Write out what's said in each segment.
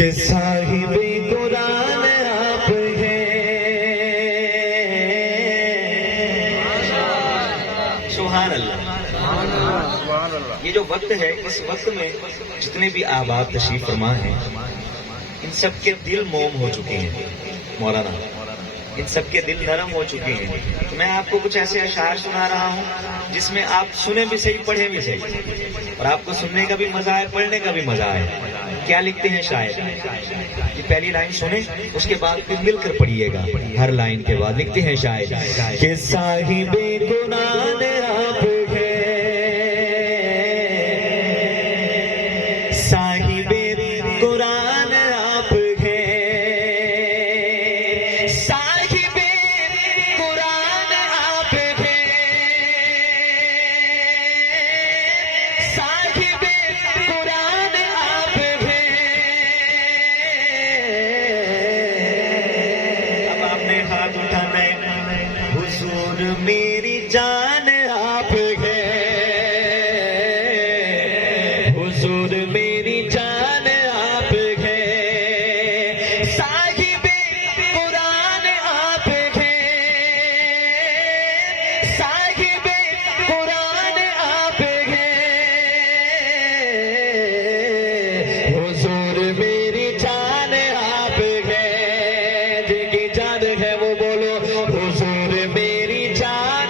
कि साहिबे कुरान आप हैं। सुभान अल्लाह। ये जो वक्त है, इस वक्त में जितने भी आबाद तशरीफ फरमा हैं, इन सब के दिल मोम हो चुके हैं मौलाना, इन सब के दिल नरम हो चुके हैं। तो मैं आपको कुछ ऐसे अशार सुना रहा हूँ जिसमें आप सुने भी सही, पढ़े भी सही, और आपको सुनने का भी मजा है, पढ़ने का भी मजा है। क्या लिखते हैं शायर? ये पहली लाइन सुने, उसके बाद फिर मिलकर पढ़िएगा। हर लाइन के बाद लिखते हैं शायर कि साहिबे कुरान आप हैं, साहिबे कुरान आप हैं, साहिबे कुरान आप हैं, साहिबे कुरान आप हैं। अब आपने हाथ उठाना है। हुजूर मेरी जान आप हैं, हुजूर मेरी जान आप हैं, साहिबे कुरान आप हैं, साहिबे कुरान आप हैं, हुजूर मेरी जान आप हैं। जिनकी जान है वो बोलो हुजूर मेरी जान।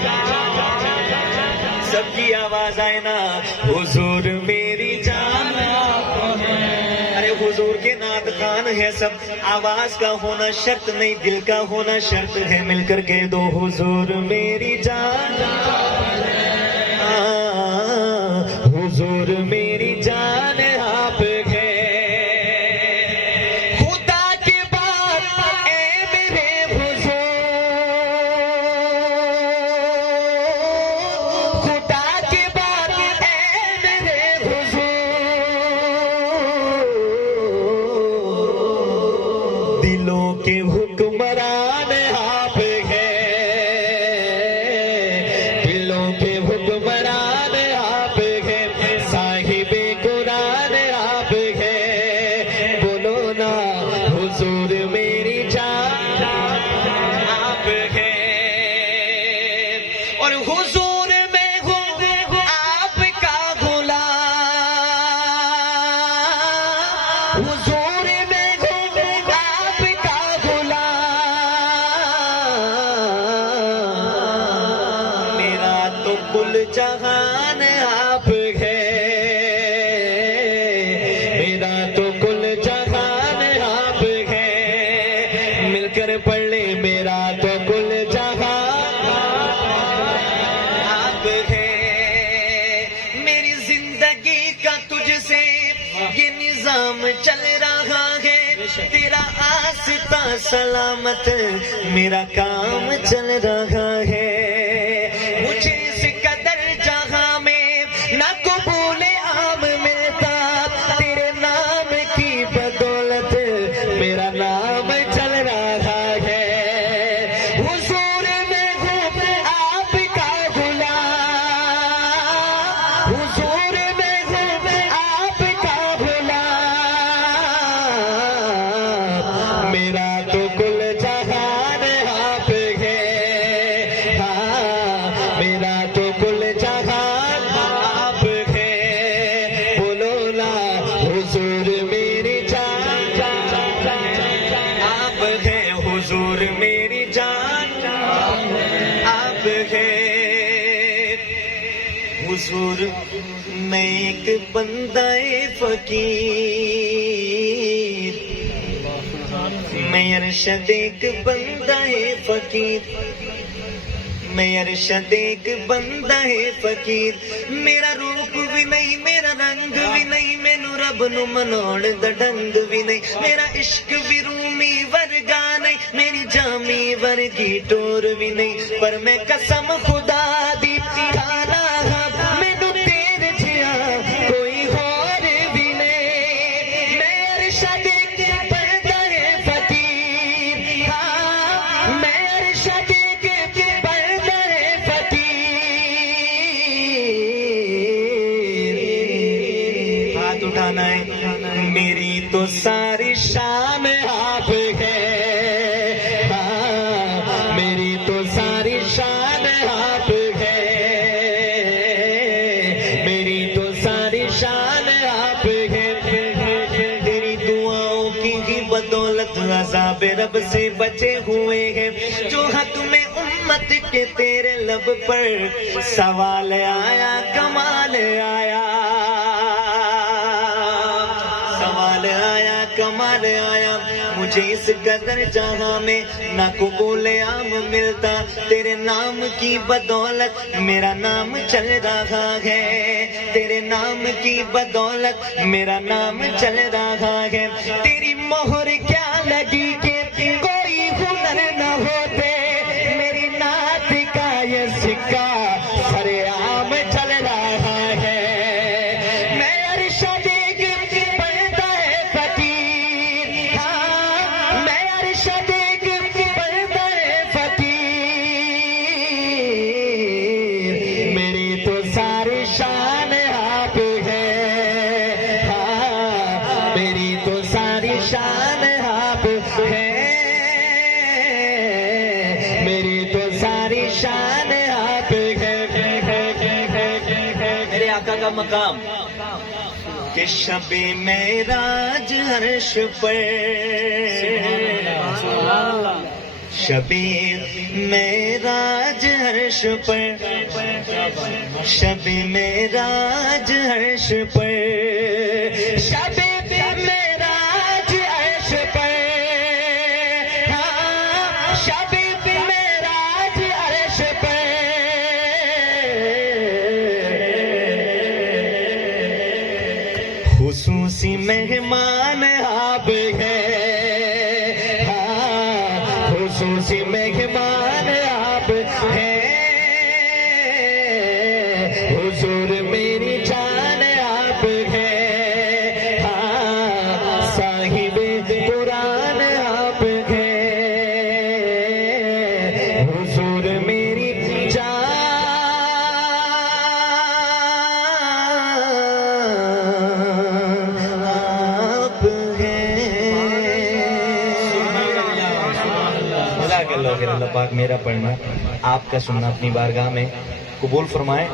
सबकी आवाज आए ना, हुजूर मेरी जान आप हैं। अरे हुजूर के नात खान है सब, आवाज का होना शर्त नहीं, दिल का होना शर्त है। मिलकर कह दो हुजूर मेरी जान, हुजूर मेरी जान आप हैं। खुदा के बाद ए मेरे हुजूर, खुदा के बाद ए मेरे हुजूर, दिलों के हुक्मरान आप हैं, दिलों के हुक्मरान आप हैं, साहिबे कुरान आप हैं। बोलो ना हुजूर मेरी जान आप हैं। और हुजूर में हूँ आपका गुलाम, हुजूर में हूँ आपका गुलाम। मेरा तो कुल जहान आप है, मेरा तो कुल जहान आप है। मिलकर पढ़ ले, मेरा तो कुल जहान आप है। मेरी जिंदगी का तुझसे ये निजाम चल रहा है, तेरा आस्था सलामत मेरा काम चल रहा है। मुझे इस कदर जहां में ना कबूले आम मिलता, तेरे नाम की बदौलत मेरा नाम चल रहा है। हुजूर में हूँ आपका गुलाम, हुजूर में हूँ आपका गुलाम। मेरा तो कुल जहान आप है, हाँ मेरा तो कुल जहान आप है। बोलो ना हुजूर मेरी जान आप है, हुजूर मेरी जान आप है। हुजूर मैं एक बंदाए फकीर, मैं अरशद एक बंदाए फकीर, मैं अरशद एक बंदाए फकीर। मेरा रूप भी नहीं, मेरा रंग भी नहीं, मैनू रब नू मनाउण दा ढंग भी नहीं। मेरा इश्क भी रूमी वर्गा नहीं, मेरी जामी वर्गी टोर भी नहीं। पर मैं कसम खुदा दी खाना हाँ, मैनू तेरे जिहा कोई होर भी नहीं। मैं अरशद एक बंदाए फकीर, हाँ मैं अरशद एक बंदाए फकीर। हाथ उठाना है। मेरी तो सारी शान आप है, हाँ, मेरी तो सारी शान आप है, मेरी तो सारी शान आप है। तेरी दुआओं की ही बदौलत अज़ाब रब से बचे हुए हैं। जो हक में उम्मत के तेरे लब पर सवाल आया, कमाल आया, सवाल आया, कमाल आया। मुझे इस कदर जहां में ना कबूल आम मिलता, तेरे नाम की बदौलत मेरा नाम चल रहा है, तेरे नाम की बदौलत मेरा नाम चल रहा है। तेरी मोहर क्या लगी कि कोई हुनर न होते, मेरी नात का ये सिक्का सरेआम चल रहा है। मैं अरशद एक बंदा है फकीर, हाँ, मैं अरशद एक बंदा है फकीर, मेरी तो सारी शान आप है, हाँ, मेरी तो सारी शान आप है, मेरी तो सारी शान आप है। मेरे आका का मकाम कि शबे मेराज हर्ष पर, शबे मेराज हर्ष पर, शबे मेराज हर्ष पर, शबे मेराज हर्ष पर, हाँ, शबे मेराज हर्ष पर, खुसूसी मेहमान आप है, हाँ, खुसूसी मेहमान आप है, हुजूर मेरी जान आप है, हाँ, साहिब कुरान आप है, हुजूर मेरी जान आप है। फिर अल्लाह पाक मेरा पढ़ना आपका सुनना अपनी बारगाह में कबूल फरमाए।